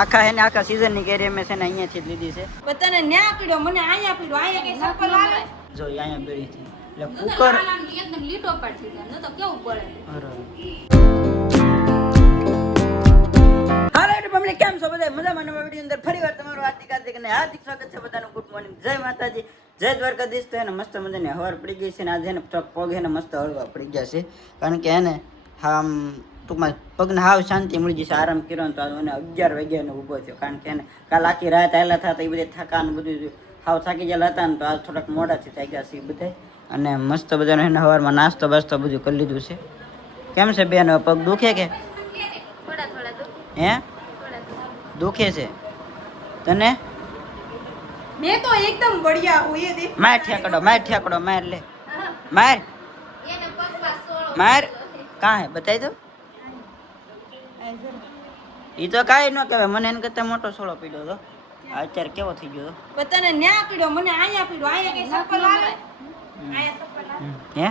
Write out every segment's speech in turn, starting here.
આખા હે ને આખા સીઝન ની કેરી અમે છે ને અહીંયાથી જ લીધી છે. બધાને ન્યા પીડો મને અહીંયા પીડો અહીંયા કઈ સર્કલ આવે જો અહીંયા બેડી છે એટલે કુકર એકદમ લીટો પાડી દીધો ન તો કેવું પડે. હાલો એટલે કેમ છો બધા મજામાં? નવા વિડીયો અંદર ફરીવાર તમારું હાર્દિક અને હાર્દિક સ્વાગત છે બધાનું. ગુડ મોર્નિંગ, જય માતાજી, જય દ્વારકાધીશ. તો એને મસ્ત મજાની હવાર પડી ગઈ છે ને આજે એને પગ એને મસ્ત હળવા પડી ગયા છે કારણ કે એને આમ ટૂંકમાં પગને હાવ શાંતિ મળી જશે. આરામ કર્યો ને તો એને 11 વાગ્યાનો ઊભો થયો કારણ કે એને કાલ આખી રાત આવેલા હતા એ બધી થકાન બધું હાવ થાકી ગયેલા હતા ને તો આજ થોડાક મોડાથી થઈ ગયા છે એ બધા. અને મસ્ત બધાનો એને સવારમાં નાસ્તો બાસ્તો બધું કરી લીધું છે. કેમ છે બેન, પગ દુખે કે હે દુખે છે તને? મેં તો એકદમ બઢિયા હું એ દેખ માર ઠેકડો માર લે માર એને પગમાં સોળો માર કાં હે બતાવી દો. ઈ તો કાંઈ ન કહેવાય, મને એને કરતા મોટો સોળો પીડ્યો તો અત્યારે કેવો થઈ ગયો તો. બધાને ન્યા પીડો મને અહીંયા પીડો અહીંયા કઈ સર્કલ આવે અહીંયા સર્કલ આવે હે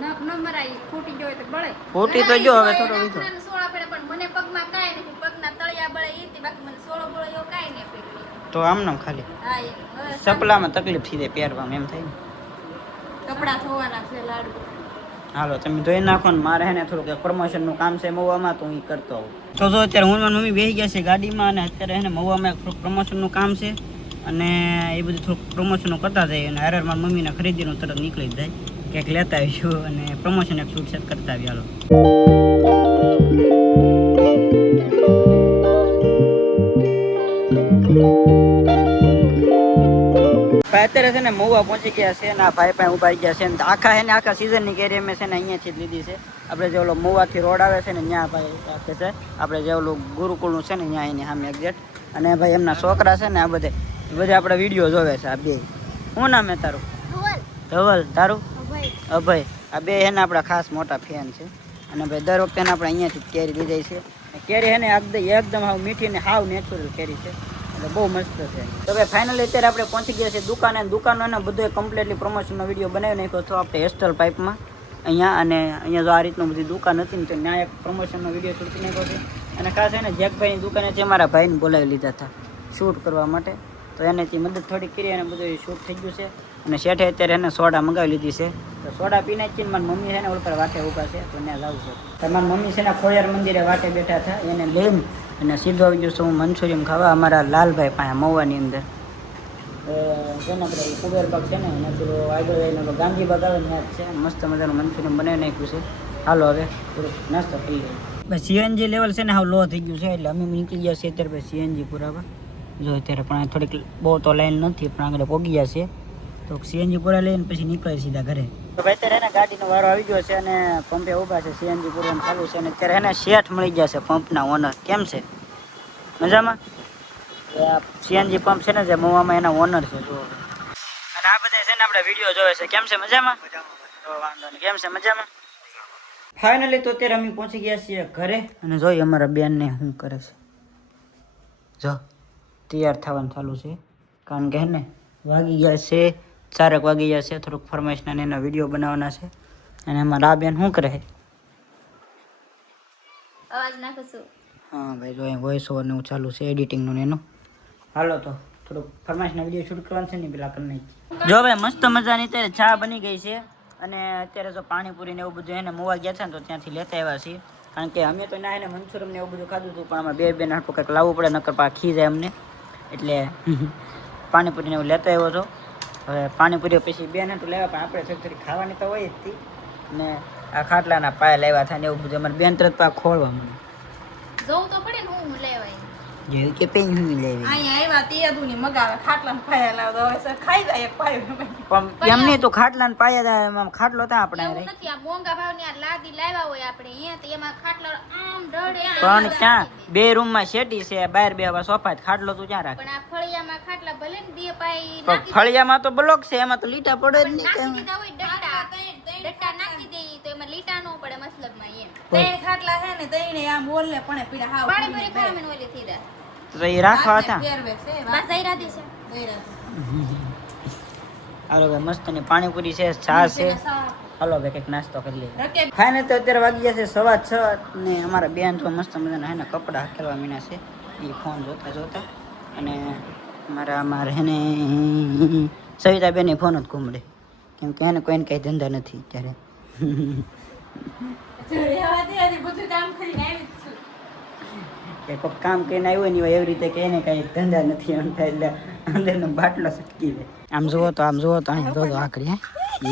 નખ ન મરાય ફૂટી ગયો તો બળે ફૂટી તો જો હવે થોડો વીધો સોળા પડે પણ મને પગમાં કાઈ નથી, પગના તળિયા બળે ઈ બાકી મને સોળો બળે એવો કાઈ નહીં પીડ્યો. તો આમ ખાલી હા એ હવે સપલામાં તકલીફ થઈ જાય પહેરવામાં એમ થાય ને. કપડા ધોવાના છે લાડુ. હાલો તમે ધોઈ નાખો ને મારે હે ને થોડુંક પ્રમોશનનું કામ છે મહુવામાં તો હું ઈ કરતો આવું. તો જો અત્યારે હું મારી મમ્મી બેસી ગયા છે ગાડીમાં અને અત્યારે હે ને મહુવામાં થોડુંક પ્રમોશનનું કામ છે અને એ બધું થોડુંક પ્રમોશનો કરતા જાય અને હારે મારી મમ્મીને ખરીદીનું તરત નીકળી જાય ક્યાંક લેતા આવીશું અને પ્રમોશન એક શૂટ સેટ કરતા આવી. હાલો અત્યારે છે ને મહુવા પહોંચી ગયા છે ને આ ભાઈ પાસે ઉભા ગયા છે ને આખા હે ને આખા સિઝનની કેરી અમે છે ને અહીંયાથી જ લીધી છે. આપણે જે ઓલો મહુવાથી રોડ આવે છે ને ત્યાં ભાઈ રાખે છે. આપણે જે ઓલું ગુરુકુળનું છે ને ત્યાં એની સામે એક્ઝેક્ટ. અને ભાઈ એમના છોકરા છે ને આ બધે આપણા વિડીયો જોવે છે. આ બે શું નામ હે તારું? ધવલ. તારું? અભય. આ બે હે ને આપણા ખાસ મોટા ફેન છે અને ભાઈ દર વખતે આપણે અહીંયાથી જ કેરી લીધી છે. કેરી હે ને એકદમ હાવ મીઠી ને હાવ નેચરલ કેરી છે એટલે બહુ મસ્ત છે. તો ભાઈ ફાઇનલી અત્યારે આપણે પહોંચી ગયા છે દુકાને. દુકાનનો ને બધો કમ્પ્લીટલી પ્રમોશનનો વિડીયો બનાવી નાખ્યો હતો આપણે હેસ્ટલ પાઇપમાં અહીંયા. અને અહીંયા જો આ રીતનું બધી દુકાન હતી ને તો ત્યાં એક પ્રમોશનનો વિડીયો શૂટ કરી નાખ્યો છે. અને ખાસ એને જેકભાઈની દુકાને છે મારા ભાઈને બોલાવી લીધા હતા શૂટ કરવા માટે, તો એનેથી મદદ થોડી કરી અને બધું શૂટ થઈ ગયું છે. અને શેઠે અત્યારે એને સોડા મંગાવી લીધી છે તો સોડા પીને જ મારી મમ્મી છે ને ઓલ પર વાટે ઊભા છે તો ત્યાં જાઉં છે. તો મારી મમ્મી છે ને ખોડિયાર મંદિરે વાટે બેઠા હતા એને લઈને અને સીધો આવી ગયો છું હું મંચુરિયન ખાવા અમારા લાલભાઈ પાસે મહુવાની અંદર. છે ને આપણે કુબેરબાગ છે ને એના પેલો આગળ એનો ગાંધીબાગ આવે ત્યાં છે મસ્ત મજાનું મંચુરિયન બનાવી નાખ્યું છે. હાલો હવે થોડુંક નાસ્તો કરી લઈએ. બસ સીએનજી લેવલ છે ને હાવ લો થઈ ગયું છે એટલે અમે નીકળી ગયા છીએ અત્યારે સીએનજી પુરાવા. જો અત્યારે પણ થોડીક બહુ તો લાઈન નથી પણ આગળ પહોંચી ગયા છે તો સીએનજી પૂરા લઈને પછી નીકળે સીધા ઘરે. તો ભાઈ અત્યારે એને ગાડીનો વારો આવી ગયો છે અને પંપે ઊભા છે સીએનજી પૂરવાનું ચાલુ છે. અને અત્યારે એને શેઠ મળી ગયા છે પંપના ઓનર. કેમ છે? મજામાં? સીએનજી પંપ છે ને જે મહુવામાં એના ઓનર છે જો. અને આ બધા છે ને આપણે વિડીયો જોવે છે. કેમ છે? મજામાં? તો વાંધો નહીં. કેમ છે? મજામાં? ફાઇનલી તો અત્યારે અમે પહોંચી ગયા છીએ ઘરે અને જોઈએ અમારા બેનને શું કરે છે. જો તૈયાર થવાનું ચાલુ છે કારણ કે હે ને વાગી ગયા છે 4 વાગી ગયા છે. થોડુંક ફરમાઈશના ને એના વિડીયો બનાવવાના છે. અને અમારા આ બેન શું કરે છે? અવાજ નાખું છું. હા ભાઈ જો અહીં વોઇસ ઓવર ને એવું ચાલુ છે એડિટિંગનું ને એનું. હાલો તો થોડુંક ફરમાઈશના વિડીયો શૂટ કરવાનું છે ને પેલા કરી નાખી. જો ભાઈ મસ્ત મજાની અત્યારે ચા બની ગઈ છે અને અત્યારે જો પાણીપુરી ને એવું બધું એને મહુવા ગયા છે ને તો ત્યાંથી લેતા આવ્યા છીએ કારણ કે અમે તો ના એને મંચુરિયન ને એવું બધું ખાધું હતું પણ આમાં બે હાટું કંઈક લાવવું પડે નકર ખી જાય અમને એટલે પાણીપુરીને એવું લેતા આવ્યો હતો. હવે પાણીપુરી પછી બે હાટું લેવા પણ આપણે થોડી થોડી ખાવાની તો હોય જ હતી ને આ ખાટલાના પાયા લેવા થાય ને એવું બધું અમારે બેન તરત પા ખોળવા મને જોવું તો પડે ને હું લેવાય જેવું કે પેન હું લેવી અહીંયા આવ્યા તે દુની મગાવે ખાટલાને પાયા લાવતો હવે સર ખાઈ જાય એક પાયો પણ એમ નહીં તો ખાટલાને પાયા ખાટલો ત્યાં આપણે એવું નથી. આ મોંઘા ભાવની આ લાદી લાવ્યા હોય આપણે અહીંયા તો એમાં ખાટલો આમ ઢળે પણ ક્યાં 2 રૂમમાં શેટી છે બહાર બેહવા સોફા ખાટલો તું ક્યાં રાખે? પણ આ ફળિયામાં ખાટલા ભલે ને બે પાઈ પણ નાખી ફળિયામાં તો બ્લોક છે એમાં તો લીટા પડે જ નહીં નાખી કે દીધા હોય ડટ્ટા નાખી દેઈ તો એમાં લીટા નો પડે મતલબમાં એમ. ત્રણ ખાટલા છે ને તઈને આમ બોલને પણ પીડા હાવ પાણી ખામે ઓલી થી દા તો એ રાખવા હતા. બસ જઈ રાધી છે હાલો ભાઈ મસ્ત ની પાણીપુરી છે ચા છે. હાલો ભાઈ કંઈક નાસ્તો કરી લઈએ. ખાઈને તો અત્યારે વાગી ગયા છે 6:15 ને અમારા બેન તો મસ્ત મજાના હે ને કપડાં હકેલવા મીના છે એ ફોન જોતા જોતા અને મારે એને સવિતાબેન ફોન જ ઘૂમડે કેમ કે એને કોઈને કંઈ ધંધા નથી ત્યારે કે કોઈક કામ કરીને આવ્યો ને એવી રીતે કે એને કાંઈ ધંધા નથી એમ થાય એટલે અંદરનો બાટલો સટકી દે. આમ જુઓ તો અહીં જો આકડી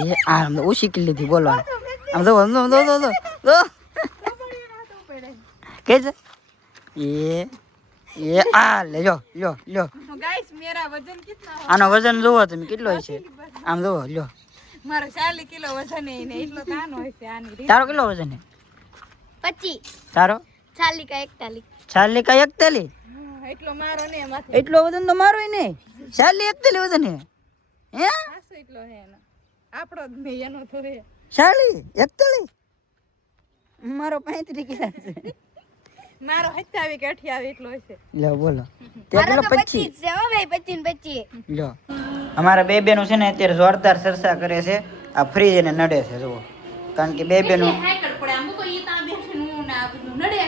એ આમ ઉશીકી લીધી બોલવા આમ જો કે છે એ આ લ્યો गाइस मेरा वजन कितना हो આનો વજન જુઓ તમે કેટલો છે આમ જુઓ લ્યો मारो 40 किलो वजन है ने એટલો કાનો હોય છે આની રીત તારો કેટલો વજન છે 25 તારો 40 का 41 40 का 41 એટલો મારો ને માથે એટલો વજન તો મારો ને 40 41 વજન હે હે આસો એટલો હે ને આપણો જ નહીં એનો તો હે 40 41 મારો 35 કિલો છે મારો 27 કે 28 એટલો હશે લો બોલો તે પેલો 25 છે હો ભાઈ 25 લો અમારા બે બેનો છે ને અત્યારે જોરદાર ચર્ચા કરે છે આ ફ્રીજ એને નડે છે જુઓ કારણ કે બે બેનો હેકર પડે આમ તો ઈ તા બેઠનું ને આ બધું નડે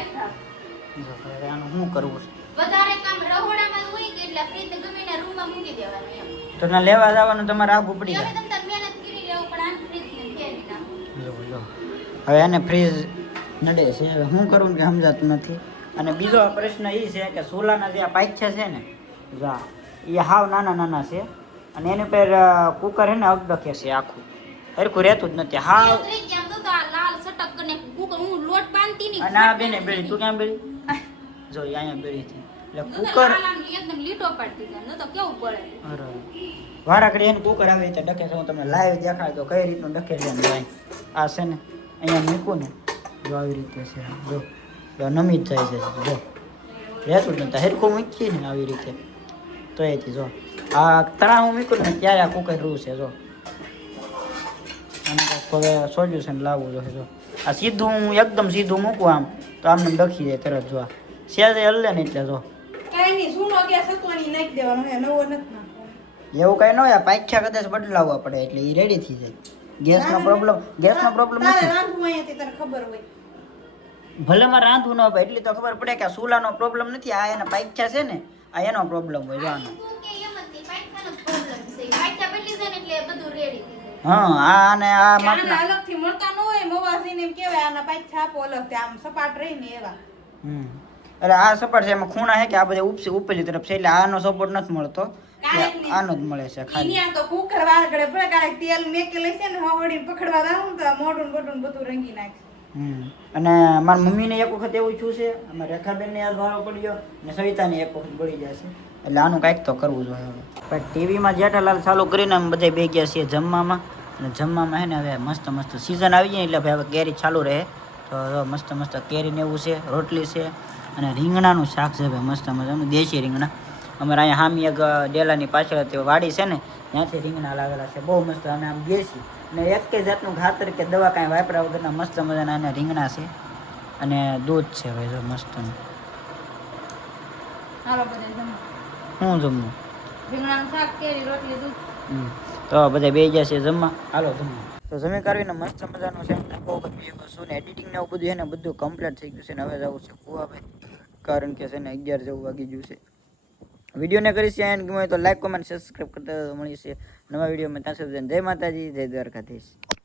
જો હવે આનું શું કરવું છે વધારે કામ રહોડામાં હોય કે એટલે ફ્રીજ ગમે ના રૂમમાં મૂકી દેવાનું એમ તો ના લેવા જવાનું તમારે આગું પડી તમે જાય તમ મહેનત કરી લેવું પણ આ ફ્રીજ ને ફેરવી નાખો જો હવે એને ફ્રીજ નડે છે હવે શું કરવું કે સમજાતું નથી અને બીજો પ્રશ્ન એ છે કે સોલાના જે આ પાઇચ્છા છે ને જા એ હાવ નાના છે અને એની પર કુકર છે ને અગડખે છે આખું હરખું રહેતું જ નથી હાવ ફ્રીજ જેમ તો આ લાલ સટક કરીને કુકર હું લોટ બાંધતી નહીં અને આ બેને બેડી તું ક્યાં બેડી જો એ અહીંયા બેડી હતી એટલે કુકર એકદમ લીટો પાડતી જાય ન તો કેવું પડે અરે વારાકડી એને કુકર આવે તો ડકે છે હું તમને લાઈવ દેખાડ તો કઈ રીતનું ડકે છે ને ભાઈ આ છે ને અહીંયા મૂકું ને જો આવી રીતે છે જો નમી જ જાય છે જો રહેતું જ નથી હરખું મૂકીએ ને આવી રીતે તો એથી જો આ તણા હું મૂકું ને ત્યારે આ કુકર રૂ છે જો અને હવે સોલ્યુશન લાવવું જોઈએ જો આ સીધું હું એકદમ સીધું મૂકું આમ તો આમને ડખી જાય તરત જો સેજે હલ્લે ને એટલે જો કાઈ નહીં સુનો ગેસ હતો ની નાખી દેવાનો હે નવો નથી નાખવાનો એવું કઈ ન હોય પાઇખ્યા કદાચ બદલાવવા પડે એટલે એ રેડી થઈ જાય ગેસનો પ્રોબ્લેમ તારે નથી રાંધવું અહીંયાથી તને ખબર હોય ભલે માં રાંધવું ન હોય એટલી તો ખબર પડે કે આ ચૂલાનો પ્રોબ્લેમ નથી આ એના પાઇખ્યા છે ને આ એનો પ્રોબ્લેમ હોય જોવાનો કે એમ જ નહીં પાઇપનો પ્રોબ્લેમ છે પાઇપા બદલી જાય ને એટલે બધું રેડી થઈ જાય હા આ અને આ આના માપના અલગથી મળતા ન હોય મવાસીને એમ કહેવાય આના પાછ છાપો અલગથી આમ સપાટ રહીને એવા એટલે આ સપાટ છે એમાં ખૂણા છે કે આ બધા ઉપેલી તરફ છે એટલે આનો સપોર્ટ નથી મળતો એટલે આનો જ મળે છે ખાલી ઈન્યા તો કુકર વારગડે પડે કાંઈક તેલ મેકેલે છે ને હવડીને પકડવા દાવું તો મોઢું ને બોટું ને બધું રંગી નાખે અને મારી મમ્મીને એક વખત એવું થયું છે અમારા રેખાબેનને યાદ વારો પડ્યો અને સવિતાને એક વખત પડી જાય છે એટલે આનું કાંઈક તો કરવું જોઈએ હવે પણ ટીવીમાં જેઠાલાલ ચાલુ કરીને અમે બધા બે ગયા છીએ જમવામાં અને જમવામાં છે ને હવે મસ્ત મસ્ત સિઝન આવી જાય એટલે ભાઈ હવે કેરી ચાલુ રહે તો મસ્ત કેરીને એવું છે રોટલી છે અને રીંગણાનું શાક છે ભાઈ મસ્ત મજાનું દેશી રીંગણા અમારે અહીંયા હામી એક ડેલાની પાછળ તે વાડી છે ને ત્યાંથી રીંગણા લાવેલા છે બહુ મસ્ત અને આમ દેશી ને એક કે જાતનું ખાતર કે દવા કાંઈ વાપરા વગરના મસ્ત મજાના એના રીંગણા છે અને દૂધ છે ભાઈ જો મસ્ત હાલો બધા જમો હું જમવું રીંગણાનું શાક કેરી રોટલી દૂધ તો બધા બે ગયા છે જમવા હાલો જમવા તો જમી કરવીને મસ્ત મજાનું છે બહુ બધું વસ્તુ ને એડિટિંગ ને એવું બધું છે ને બધું કમ્પ્લીટ થઈ ગયું છે ને હવે જવું છે કુવાભાઈ કારણ કે છે ને 11 જેવું વાગી ગયું છે વિડીયોને કરી છે એન્ડ ગમે તો લાઈક કોમેન્ટ સબસ્ક્રાઈબ કરતા મળી છે નવા વિડીયોમાં ત્યાં સુધી જય માતાજી જય દ્વારકાધીશ.